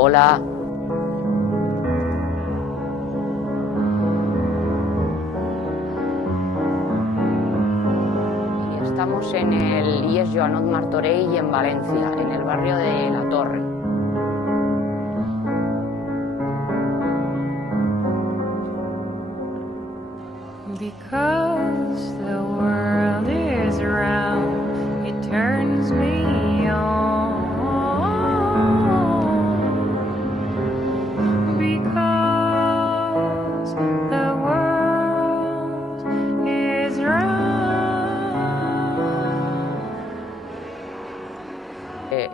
Hola. Estamos en el IES Joanot Martorell en Valencia, en el barrio de La Torre. Because the world is round, it turns me on. Because the world is round.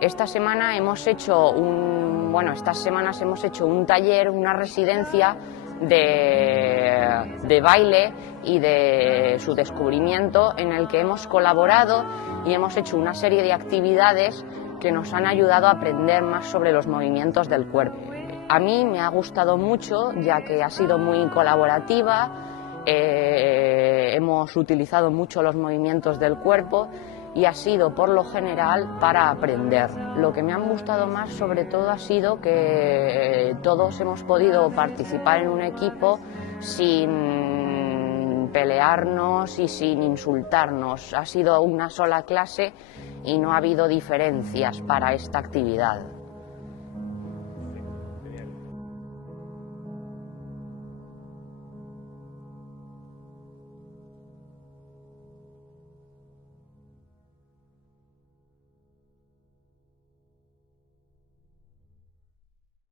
Esta semana hemos hecho estas semanas hemos hecho un taller, una residencia de baile y de su descubrimiento, en el que hemos colaborado y hemos hecho una serie de actividades que nos han ayudado a aprender más sobre los movimientos del cuerpo. A mí me ha gustado mucho, ya que ha sido muy colaborativa, hemos utilizado mucho los movimientos del cuerpo y ha sido por lo general para aprender. Lo que me ha gustado más sobre todo ha sido que todos hemos podido participar en un equipo sin pelearnos y sin insultarnos. Ha sido una sola clase y no ha habido diferencias para esta actividad.